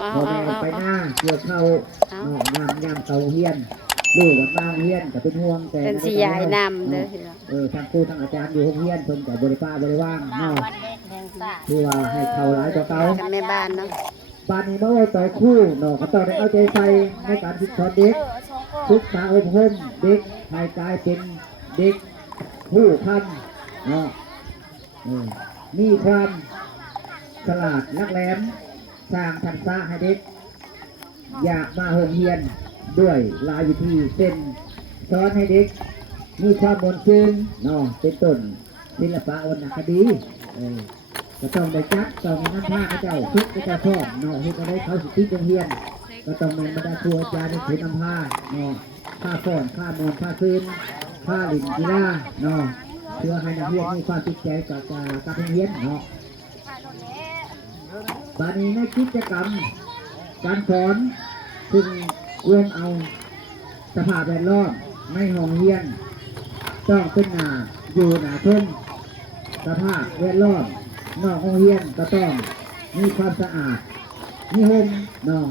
พ่อแม่ไปหน้าเกี่ยวเข้าย่ำเตาเฮียนลูกกับบ้างเฮียนกับเป็นห่วงแต่เป็นสียายนำเด้อทางครูทางอาจารย์อยู่ห้องเฮียนเพิ่นกับบริป้าบริว่างเนาะคือว่าให้เขาหลายกว่าเขาแม่บ้านเนาะบ้านนี้เมื่อไว้ต่อคู่เนาะก็ต้องได้เอาใจใส่ในการศึกษาเด็กศึกษาอบรมเด็กให้กลายเป็นเด็กผู้ทันเนาะมีความฉลาดนักแหลมสร้างทักษะให้เด็กอยากมาโรงเรียนด้วยลายวิธีเส้นสอนให้เด็กมีความมนต์ซึ้งเนาะเป็นต้นศิลปะวรรณคดีก็ต้องได้จัดต้องมีน้ำผ้าพระเจ้าทุกพระเจ้าพ่อเนาะให้เขาได้เขาสิทธิโรงเรียนก็ต้องมีบรรดาครูอาจารย์ที่ถือน้ำผ้าเนาะผ้าฟ้อนผ้ามอนผ้าคืนผ้าหลินกีฬาเนาะเพื่อให้นักเรียนมีความติดใจกับการเรียนเนาะตอนนี้ในกิจกรรมการสอนซึ่งรวมเอาสภาพแวดล้อมในห้องเรียนต้องเป็นหนาอยู่หนาทุ่มสภาพแวดล้อมนอกห้องเรียนก็ต้องมีความสะอาดมีห่มนอน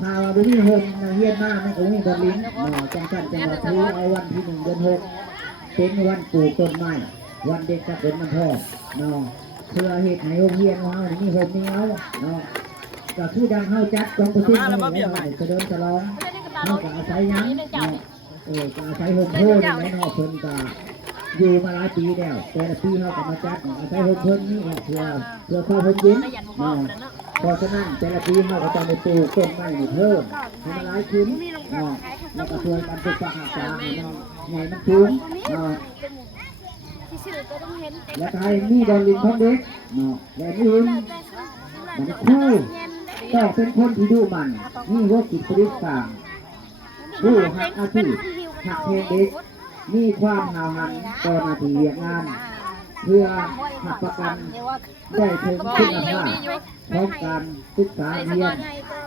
ถ้าเราไม่มีห่มในเรียนมาไม่คงมีบอลลิ้นจังจันจังหวัดถือเอาวันที่1 เดือน 6เป็นวันปลูกต้นไม้วันเด็กจะเป็นวันพ่อนอเพื่อเหตุให้โรงเรียนของเรามีห่มมีเอาเนาะก็คือดังเข้าจัดกองประชุมเลยจะเดินจะร้องเข้ากับอาศัยยังก็อาศัยห่มโพธิ์ในนอกเพิ่นก็อยู่มาหลายปีแล้วแต่ละปีเขาก็มาจัดอาศัยห่มเพิ่นนี่เพื่อความห่มเย็นเพราะฉะนั้นแต่ละปีเขาก็จะไปปลูกต้นไม้เพิ่มให้มันหลายขึ้นแล้วก็ช่วยกันปลูกป่าช้าไงมันสูงและใครมีบอลลินท้องเด็กและอื่นมันคู่ต้องเป็นคนที่ดูมันนี่ว่ากิจประดิษฐ์ต่างผู้หักอาชีพหักเพลงเด็กมีความหาวหันต่อหน้าที่เรียกงานเพื่อหักประกันได้ถึงคุณภาพของการศึกษาเรียน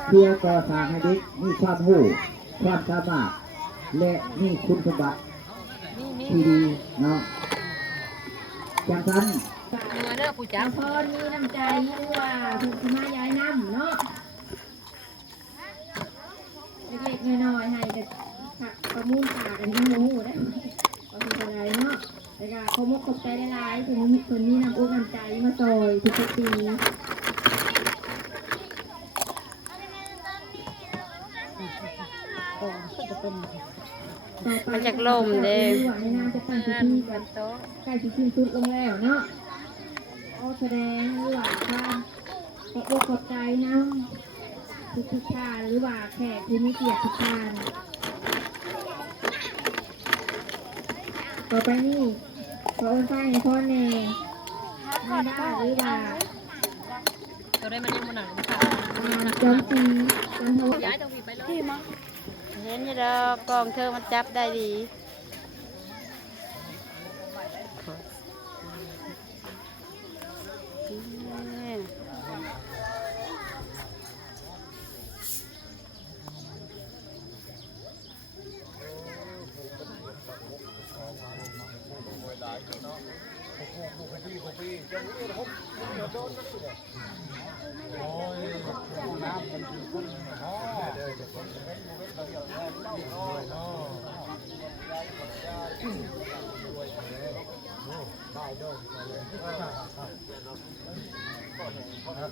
เพื่อก่อสร้างให้เด็กมีความรู้ความสามารถและมีคุณสมบัติที่ดีเนาะจากนั้นเด้อผู้จักพอมีน้ำใจหรือว่าถูกมายายน้ำเนาะเล็กๆน้อยๆให้กับประมูลขากันที่หมูได้ก็คืออะไรเนาะแต่ก็เขามุกขบใจหลายๆถึงมีคนนี้นำอุ้มน้ำใจมาซอยทุกปีมันจากลมเด้ในนามจะตั้งพิธีกันใกล้พิธีสุดลงแล้วเนาะแสดงหรือว่าความขอบอกขอบใจนะทุกท่านหรือว่าแขกที่มีเกียรติทุกท่านต่อไปนี่ขอโอนไฟให้พ่อแน่ไม่ได้หรือว่าเราได้มาเนี่ยมันหนังค่ะจอมตีจันทวัฒน์ย้ายตรงนี้ไปเลยที่มั้งเห็นอยู่แล้วกองเธอมันจับได้ดี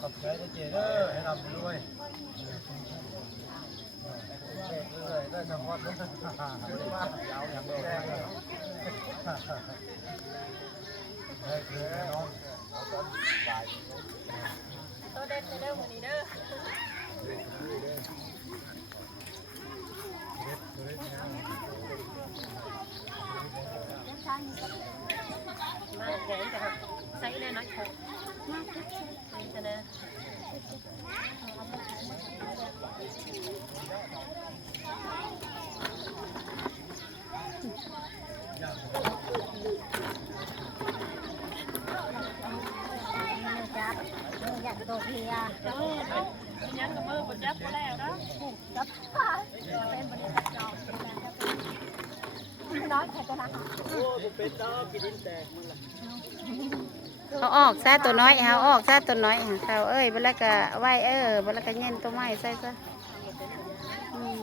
ขอบใจเจ๊เด้อให้เราด้วยได้จังหวัดนั้นบ้านยาวอย่างแรกได้คือน้องเอาต้นใบตัวเด็ดเด้อวันนี้เด้อมาแกงจะใส่แน่น้อยคงจะเด้อตัวเฮียยังกับมือปัจจับแล้วนะจับเป็นบริษัทจองน้อยแค่ตัวนั้นโอ้เป็นดอกกินแตกมึงล่ะ เอาออกซะตัวน้อยเอาออกซะตัวน้อยเขาเอ้ยบัดแล้วก็ไว้บัดแล้วก็เย็นตัวไม้ใส่ซะอืม